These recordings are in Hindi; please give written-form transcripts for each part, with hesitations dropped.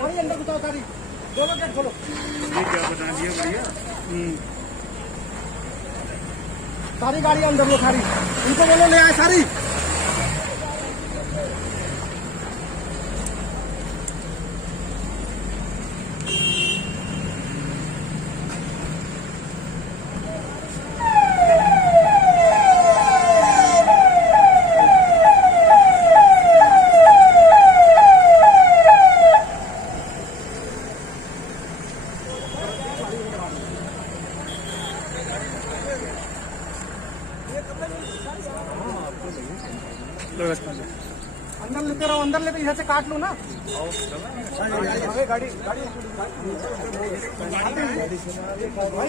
वही अंदर घुसाओ सारी, दोनों गेट खोलो। ये क्या बता दिया भैया? सारी गाड़ी अंदर लो, सारी इनको बोलो ले आए सारी। अंदर लेते रहो, अंदर लेते, इधर से काट लो ना। गाड़ी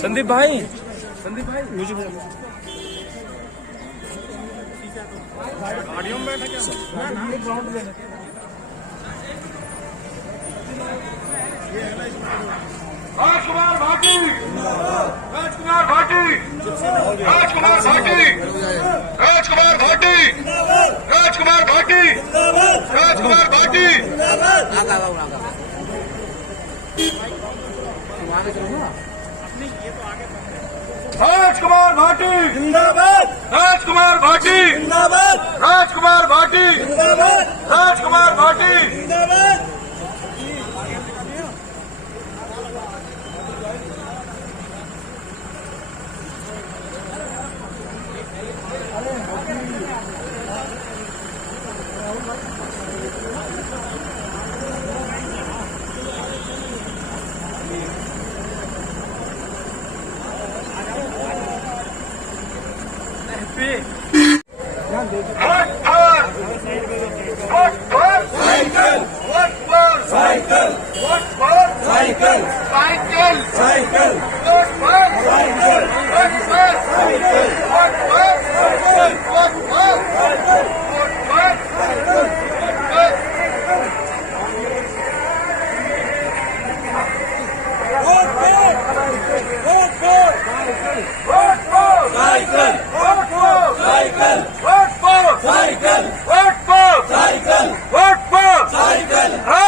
संदीप भाई मुझे गाड़ियों में बैठा क्या ग्राउंड में राजकुमार भाटी, राजकुमार भाटी, राजकुमार भाटी, राजकुमार भाटी, राजकुमार भाटी, राजकुमार भाटी, राजकुमार भाटी जिंदाबाद, राजकुमार भाटी जिंदाबाद, राजकुमार भाटी जिंदाबाद, राजकुमार भाटी जिंदाबाद।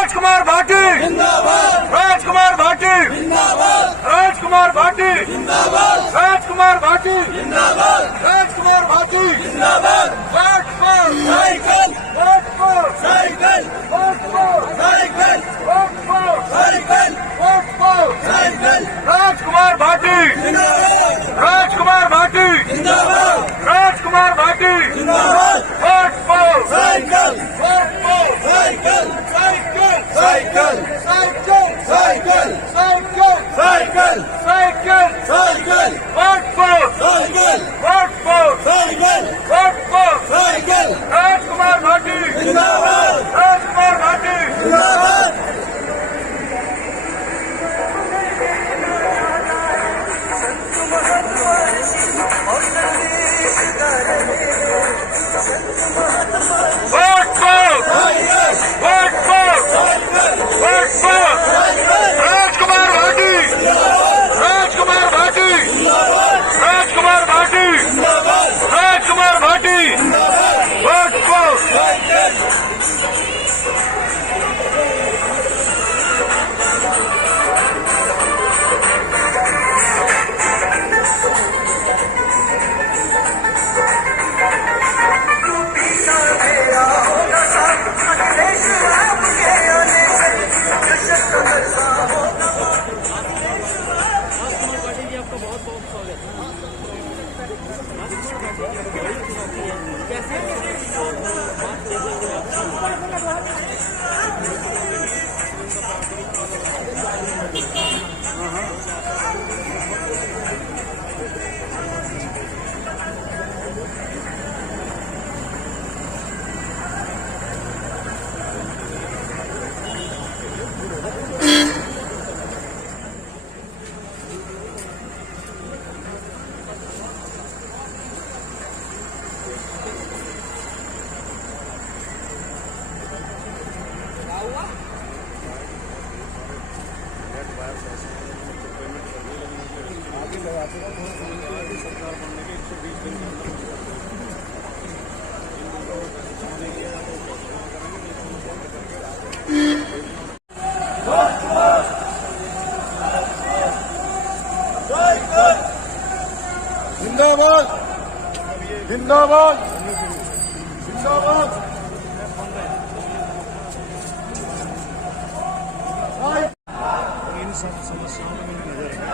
राजकुमार भाटी जिंदाबाद, राजकुमार भाटी जिंदाबाद, राजकुमार भाटी जिंदाबाद, राजकुमार भाटी जिंदाबाद, राजकुमार भाटी जिंदाबाद, cycle cycle cycle cycle cycle, Rajkumar Bhati जिंदाबाद, राजकुमार भाटी जिंदाबाद, राजकुमार भाटी जिंदाबाद, cycle cycle cycle cycle cycle cycle cycle cycle cycle cycle cycle cycle cycle, Rajkumar Bhati जिंदाबाद, राजकुमार भाटी जिंदाबाद। राजकुमार भाटी, राजकुमार भाटी, राजकुमार भाटी, राजकुमार भाटी, जिंदाबाद जिंदाबाद। इन सब समस्याओं में नजर रखा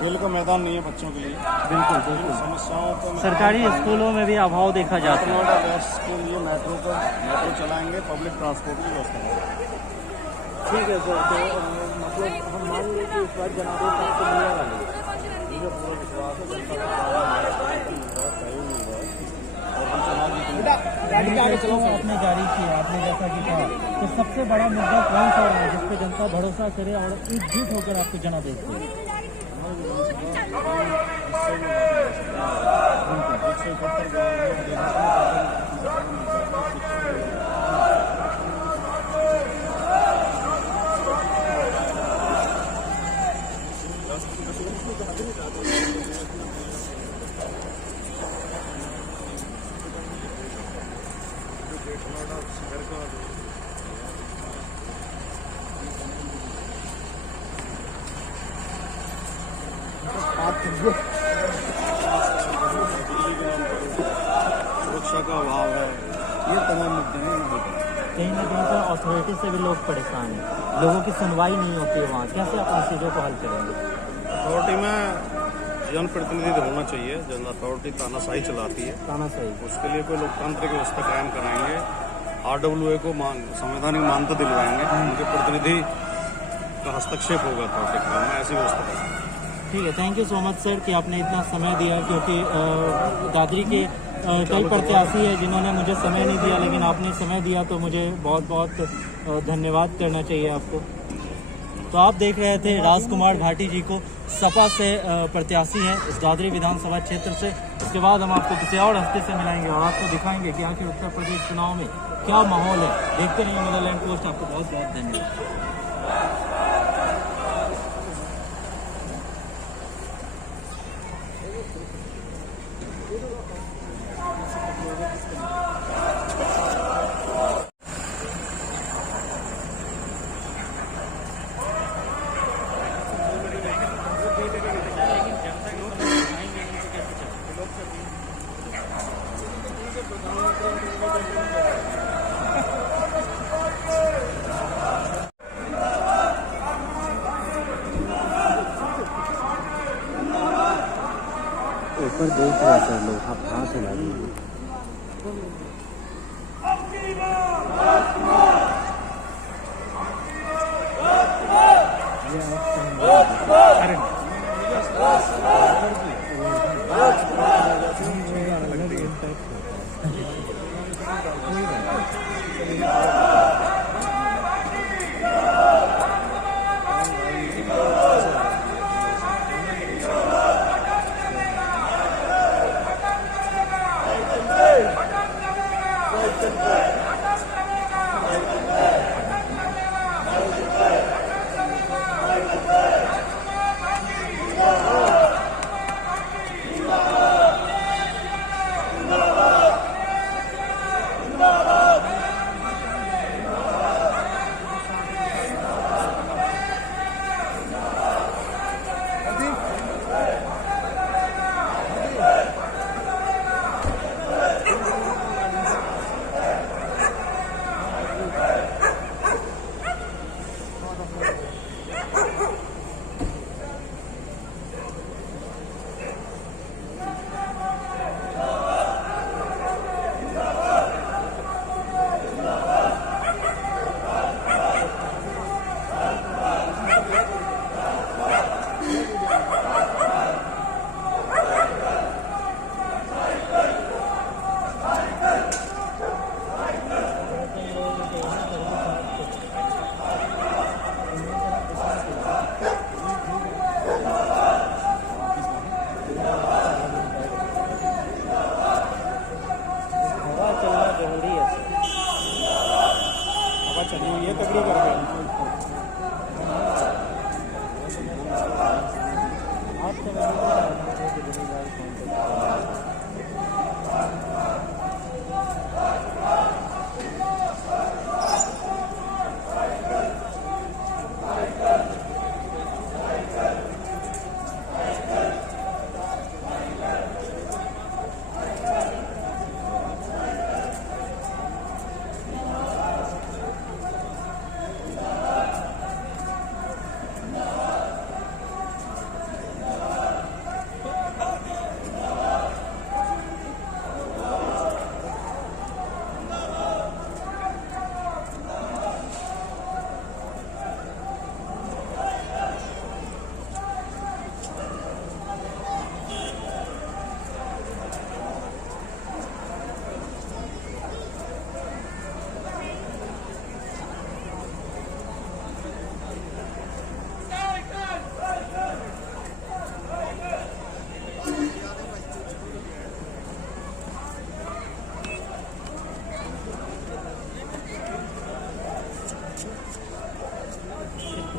खेल का मैदान नहीं है बच्चों के लिए। बिल्कुल बिल्कुल। समस्याओं को सरकारी स्कूलों में भी अभाव देखा जाता है। नोएडा वेस्ट के लिए मेट्रो चलाएंगे, पब्लिक ट्रांसपोर्ट की व्यवस्था करेंगे। ठीक है सर, तो मतलब हम मान लें कि इस बार जनादेश आपको मिलने वाली है। मुझे पूरा विश्वास है जनता का और हम चुनाव जीतेंगे। गाड़ी आगे चलो। आपने जारी किया, आपने जैसा कि कहा, तो सबसे बड़ा मुद्दा कौन सा है जिस पे जनता भरोसा करे और एकजुट होकर आपको जनादेश दे? सुरक्षा का अभाव है, ये तमाम मुद्दे हैं। कहीं ना कहीं पर अथॉरिटी से भी लोग परेशान हैं, लोगों की सुनवाई नहीं होती है वहाँ। कैसे आप उन चीज़ों को हल करेंगे? अथॉरिटी में जनप्रतिनिधि होना चाहिए। जन अथॉरिटी तानाशाही चलाती है, तानाशाही। उसके लिए कोई लोकतांत्रिक व्यवस्था कायम कराएंगे। RWA को संवैधानिक मान्यता दिलवाएंगे, उनके प्रतिनिधि का हस्तक्षेप होगा अथॉरिटी का। मैं ऐसी व्यवस्था करूँगा। ठीक है, thank you so much sir कि आपने इतना समय दिया, क्योंकि दादरी के कई प्रत्याशी है जिन्होंने मुझे समय नहीं दिया, लेकिन आपने समय दिया तो मुझे बहुत बहुत धन्यवाद करना चाहिए आपको। तो आप देख रहे थे राजकुमार भाटी जी को, सपा से प्रत्याशी हैं इस दादरी विधानसभा क्षेत्र से। इसके बाद हम आपको किसी और हस्ती से मिलाएंगे और आपको दिखाएंगे कि आखिर उत्तर प्रदेश चुनाव में क्या माहौल है। देखते रहिए मदरलैंड पोस्ट। आपको बहुत बहुत धन्यवाद। ऊपर देख रहे हैं सर लोग, आप कहाँ से ला रहे हैं?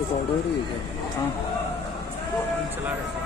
रिकॉर्ड हो रही है सर? हाँ चला रहे हैं।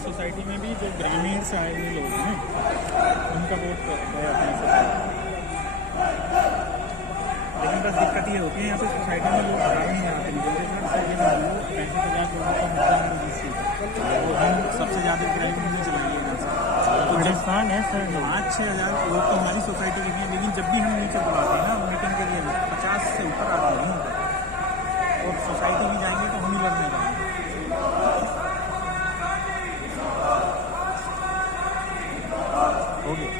सोसाइटी में भी जो ग्रामीण से आए हुए लोग हैं उनका वोट है अपने से। लेकिन बस दिक्कत ये होती है यहाँ पे सोसाइटी में लोग बाहर नहीं आते हैं। जैसे सर ये मान लो 65,000 लोगों का मतदान है जिससे वो हम सबसे ज़्यादा ड्राइव नहीं चलाइए यहाँ से तो राजस्थान है सर। 5-6 हज़ार लोग तो हमारी सोसाइटी के हैं, लेकिन जब भी हम नीचे बुलाते हैं ना मीटिंग के लिए 50 से ऊपर आते नहीं होता और सोसाइटी में जाएंगे तो हम ही लड़ने जाएंगे। हो गया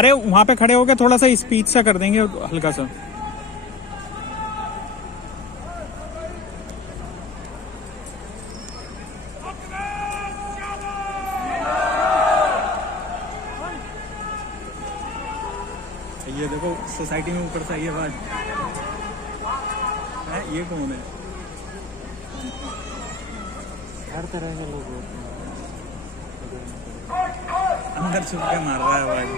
अरे वहाँ पे खड़े होके थोड़ा सा स्पीच सा कर देंगे हल्का सा। ये देखो सोसाइटी में ऊपर से आई आवाज है। ये कौन है? हर तरह के लोग होते हैं। अंदर छुप के मार रहा है आवाज।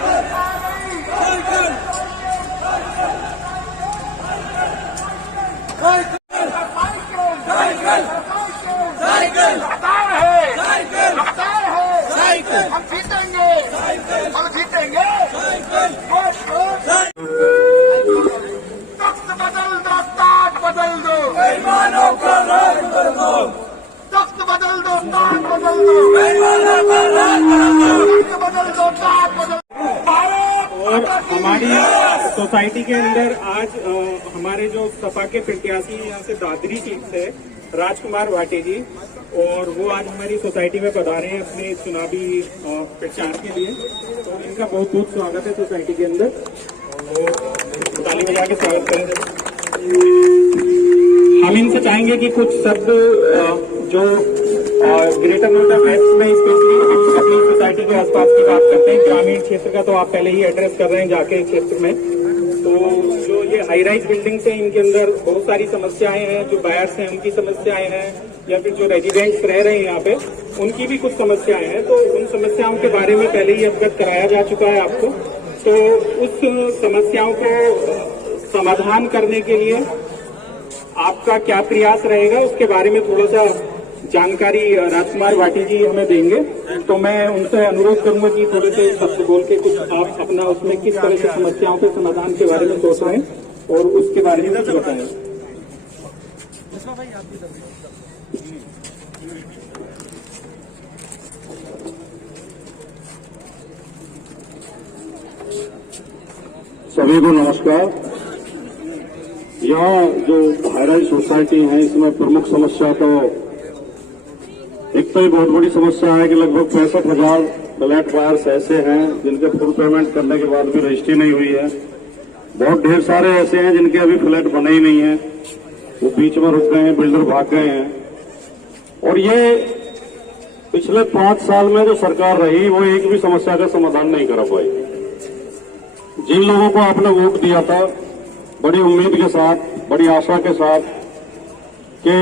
सरकार सोसाइटी के अंदर आज हमारे जो सपा के प्रत्याशी हैं यहाँ से दादरी सीट से राजकुमार भाटी जी, और वो आज हमारी सोसाइटी में पधारे हैं अपने चुनावी प्रचार के लिए। तो इनका बहुत बहुत स्वागत है सोसाइटी के अंदर, और ताली बजा के स्वागत करें। हम इनसे चाहेंगे कि कुछ शब्द जो ग्रेटर नोएडा वेस्ट में स्पेशली अपनी सोसाइटी के आसपास की बात करते हैं। ग्रामीण क्षेत्र का तो आप पहले ही एड्रेस कर रहे हैं जाके क्षेत्र में। तो जो ये हाई राइज बिल्डिंग्स हैं, इनके अंदर बहुत सारी समस्याएं हैं। जो बायर्स हैं उनकी समस्याएं हैं, या फिर जो रेजिडेंट्स रह रहे हैं यहाँ पे उनकी भी कुछ समस्याएं हैं। तो उन समस्याओं के बारे में पहले ही अवगत कराया जा चुका है आपको। तो उस समस्याओं को समाधान करने के लिए आपका क्या प्रयास रहेगा, उसके बारे में थोड़ा सा जानकारी राजकुमार भाटी जी हमें देंगे। तो मैं उनसे अनुरोध करूंगा कि थोड़े से शब्द बोल के कुछ आप अपना उसमें किस तरह से समस्याओं के समाधान के बारे में सोच रहे हैं और उसके बारे में कुछ बताएं। सभी को नमस्कार। यहाँ जो हाईराइज सोसाइटी है, इसमें प्रमुख समस्या तो एक तो बहुत बड़ी समस्या है कि लगभग 65,000 फ्लैट बायर्स ऐसे हैं जिनके फुल पेमेंट करने के बाद भी रजिस्ट्री नहीं हुई है। बहुत ढेर सारे ऐसे हैं जिनके अभी फ्लैट बने ही नहीं है, वो बीच में रुक गए हैं, बिल्डर भाग गए हैं। और ये पिछले 5 साल में जो सरकार रही वो एक भी समस्या का समाधान नहीं कर पाई। जिन लोगों को आपने वोट दिया था बड़ी उम्मीद के साथ, बड़ी आशा के साथ कि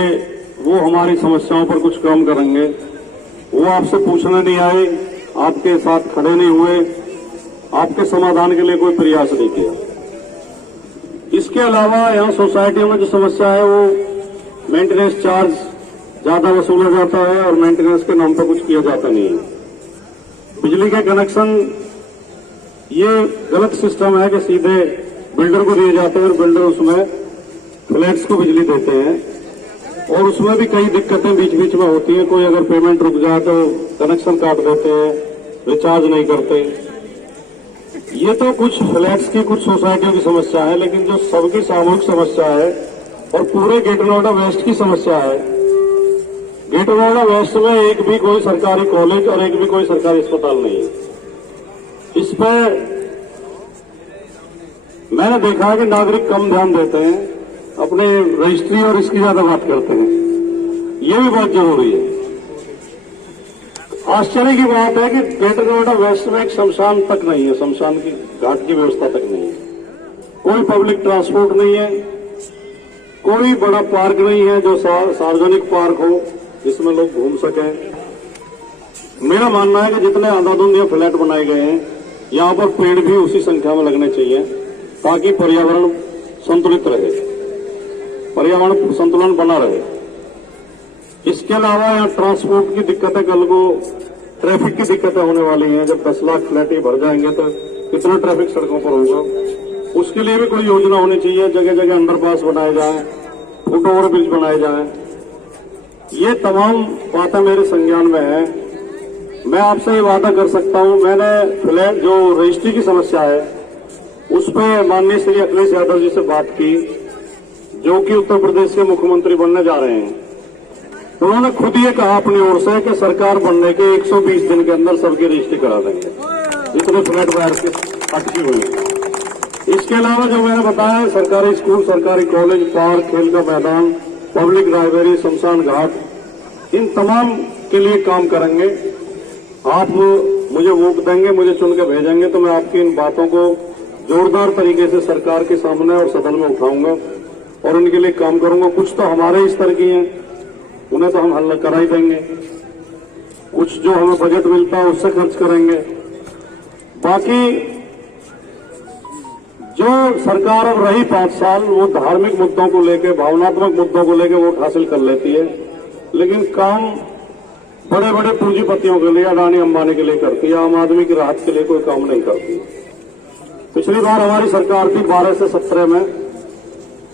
वो हमारी समस्याओं पर कुछ काम करेंगे, वो आपसे पूछने नहीं आए, आपके साथ खड़े नहीं हुए, आपके समाधान के लिए कोई प्रयास नहीं किया। इसके अलावा यहाँ सोसाइटी में जो समस्या है वो मेंटेनेंस चार्ज ज्यादा वसूला जाता है और मेंटेनेंस के नाम पर कुछ किया जाता नहीं है। बिजली के कनेक्शन ये गलत सिस्टम है कि सीधे बिल्डर को दिए जाते हैं और बिल्डर उसमें फ्लैट्स को बिजली देते हैं, और उसमें भी कई दिक्कतें बीच बीच में होती हैं। कोई अगर पेमेंट रुक जाए तो कनेक्शन काट देते हैं, रिचार्ज नहीं करते। ये तो कुछ फ्लैट्स की, कुछ सोसाइटियों की समस्या है, लेकिन जो सबकी सामूहिक समस्या है और पूरे ग्रेटर नोएडा वेस्ट की समस्या है, ग्रेटर नोएडा वेस्ट में एक भी कोई सरकारी कॉलेज और एक भी कोई सरकारी अस्पताल नहीं है। इस पर मैंने देखा है कि नागरिक कम ध्यान देते हैं, अपने रजिस्ट्री और इसकी ज्यादा बात करते हैं। ये भी बहुत जरूरी है। आश्चर्य की बात है कि ग्रेटर नोएडा वेस्ट में एक शमशान तक नहीं है, शमशान की घाट की व्यवस्था तक नहीं है, कोई पब्लिक ट्रांसपोर्ट नहीं है, कोई बड़ा पार्क नहीं है जो सार्वजनिक पार्क हो जिसमें लोग घूम सकें। मेरा मानना है कि जितने अंधाधुंध ये फ्लैट बनाए गए हैं, यहाँ पर पेड़ भी उसी संख्या में लगने चाहिए ताकि पर्यावरण संतुलित रहे, पर्यावरण संतुलन बना रहे। इसके अलावा यहाँ ट्रांसपोर्ट की दिक्कतें, कल को ट्रैफिक की दिक्कतें होने वाली हैं। जब 10 लाख फ्लैट ही भर जाएंगे तो कितना ट्रैफिक सड़कों पर होगा, उसके लिए भी कोई योजना होनी चाहिए। जगह जगह अंडरपास बनाए जाएं, फुट ओवर ब्रिज बनाए जाएं। ये तमाम बातें मेरे संज्ञान में है। मैं आपसे ये वादा कर सकता हूं, मैंने फ्लैट जो रजिस्ट्री की समस्या है उस पर माननीय श्री अखिलेश यादव जी से बात की, जो कि उत्तर प्रदेश के मुख्यमंत्री बनने जा रहे हैं। तो उन्होंने खुद ये कहा अपनी ओर से कि सरकार बनने के 120 दिन के अंदर सबकी रजिस्ट्री करा देंगे, जितने फ्लैट बाहर की अटकी हुई है। इसके अलावा जो मैंने बताया, सरकारी स्कूल, सरकारी कॉलेज, पार्क, खेल का मैदान, पब्लिक लाइब्रेरी, शमशान घाट, इन तमाम के लिए काम करेंगे। आप मुझे वोट देंगे, मुझे चुन के भेजेंगे तो मैं आपकी इन बातों को जोरदार तरीके से सरकार के सामने और सदन में उठाऊंगा और उनके लिए काम करूंगा। कुछ तो हमारे स्तर की हैं, उन्हें तो हम हल करा ही देंगे। कुछ जो हमें बजट मिलता है उससे खर्च करेंगे। बाकी जो सरकार अब रही 5 साल, वो धार्मिक मुद्दों को लेकर, भावनात्मक मुद्दों को लेकर वोट हासिल कर लेती है, लेकिन काम बड़े बड़े पूंजीपतियों के लिए, अडानी अंबानी के लिए करती है, आम आदमी की राहत के लिए कोई काम नहीं करती। पिछली बार हमारी सरकार थी 12 से 17 में,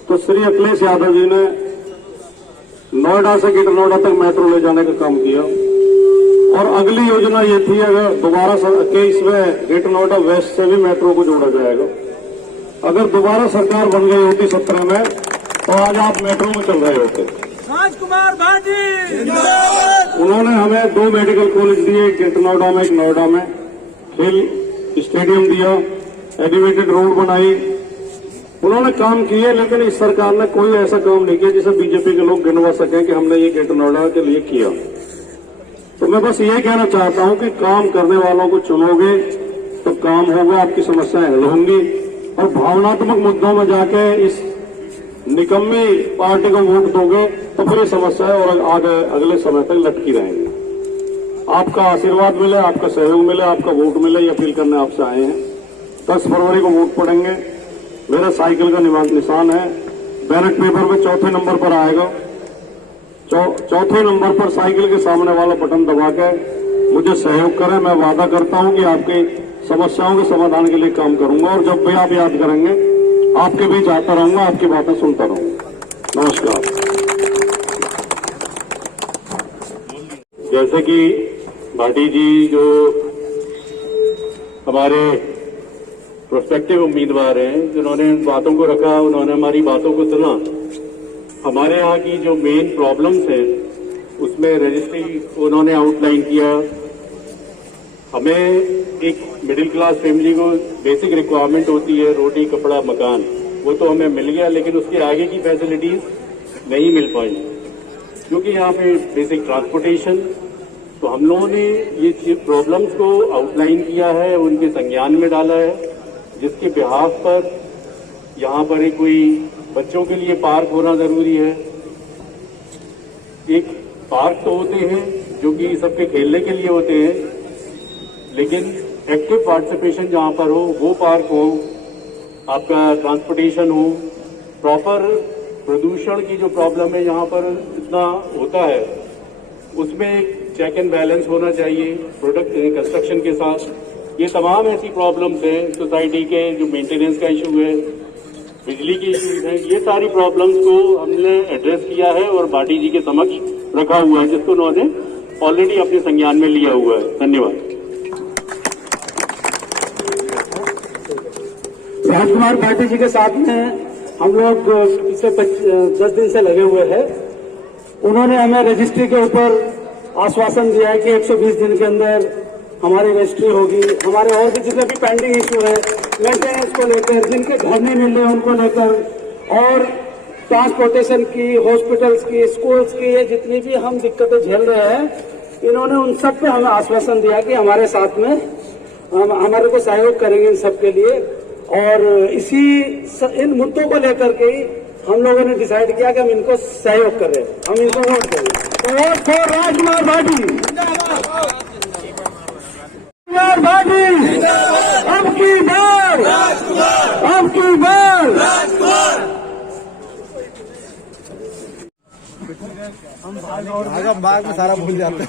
तो श्री अखिलेश यादव जी ने नोएडा से ग्रेटर नोएडा तक मेट्रो ले जाने का काम किया, और अगली योजना ये थी अगर दोबारा 21 में ग्रेटर नोएडा वेस्ट से भी मेट्रो को जोड़ा जाएगा। अगर दोबारा सरकार बन गई होती 17 में तो आज आप मेट्रो में चल रहे होते। राजकुमार भाटी उन्होंने हमें 2 मेडिकल कॉलेज दिए, एक ग्रेटर नोएडा में, एक नोएडा में, खेल स्टेडियम दिया, एलिवेटेड रोड बनाई। उन्होंने काम किए, लेकिन इस सरकार ने कोई ऐसा काम नहीं किया जिसे बीजेपी के लोग गिनवा सकें कि हमने ये ग्रेटर नोएडा के लिए किया। तो मैं बस ये कहना चाहता हूं कि काम करने वालों को चुनोगे तो काम होगा, आपकी समस्याएं हल होंगी। और भावनात्मक मुद्दों में जाके इस निकम्मी पार्टी को वोट दोगे तो फिर ये समस्याएं और आगे अगले समय तक लटकी रहेंगी। आपका आशीर्वाद मिले, आपका सहयोग मिले, आपका वोट मिले, ये अपील करने आपसे आए हैं। 10 फरवरी को वोट पड़ेंगे। मेरा साइकिल का निशान है, बैलेट पेपर में 4थे नंबर पर आएगा। 4थे नंबर पर साइकिल के सामने वाला बटन दबा के मुझे सहयोग करें। मैं वादा करता हूं कि आपकी समस्याओं के समाधान के लिए काम करूंगा और जब भी आप याद करेंगे आपके बीच आता रहूंगा, आपकी बातें सुनता रहूंगा। नमस्कार। जैसे कि भाटी जी जो हमारे प्रोस्पेक्टिव उम्मीदवार हैं, जिन्होंने बातों को रखा, उन्होंने हमारी बातों को सुना। हमारे यहाँ की जो मेन प्रॉब्लम्स हैं उसमें रजिस्ट्री उन्होंने आउटलाइन किया। हमें एक मिडिल क्लास फैमिली को बेसिक रिक्वायरमेंट होती है रोटी, कपड़ा, मकान, वो तो हमें मिल गया, लेकिन उसके आगे की फैसिलिटीज नहीं मिल पाई क्योंकि यहाँ पे बेसिक ट्रांसपोर्टेशन। तो हम लोगों ने ये प्रॉब्लम्स को आउटलाइन किया है, उनके संज्ञान में डाला है, जिसके बिहाफ पर यहाँ पर एक कोई बच्चों के लिए पार्क होना जरूरी है। एक पार्क तो होते हैं जो कि सबके खेलने के लिए होते हैं, लेकिन एक्टिव पार्टिसिपेशन जहाँ पर हो वो पार्क हो, आपका ट्रांसपोर्टेशन हो, प्रॉपर प्रदूषण की जो प्रॉब्लम है यहाँ पर इतना होता है, उसमें एक चेक एंड बैलेंस होना चाहिए प्रोडक्ट कंस्ट्रक्शन के साथ। ये तमाम ऐसी प्रॉब्लम्स हैं सोसाइटी के, जो मेंटेनेंस का इशू है, बिजली के इशूज हैं, ये सारी प्रॉब्लम्स को हमने एड्रेस किया है और भाटी जी के समक्ष रखा हुआ है, जिसको उन्होंने ऑलरेडी अपने संज्ञान में लिया हुआ है। धन्यवाद। राजकुमार भाटी जी के साथ में हम लोग पिछले 10 दिन से लगे हुए हैं। उन्होंने हमें रजिस्ट्री के ऊपर आश्वासन दिया है कि 120 दिन के अंदर हमारी रजिस्ट्री होगी। हमारे और भी जितने भी पेंडिंग इशू है मेंटेनेंस को लेकर, जिनके घर नहीं मिल रहे उनको लेकर, और ट्रांसपोर्टेशन की, हॉस्पिटल्स की, स्कूल्स की, ये जितनी भी हम दिक्कतें झेल रहे हैं, इन्होंने उन सब पे हमें आश्वासन दिया कि हमारे साथ में हमारे को सहयोग करेंगे इन सब के लिए। और इन मुद्दों को लेकर के ही हम लोगों ने डिसाइड किया कि हम इनको सहयोग कर रहे हैं, हम इनको वोट करेंगे। तो वोट फॉर राजकुमार भाटी। राजकुमार भाटी अब की बार, अब की बार। हम बाग में सारा भूल जाते हैं।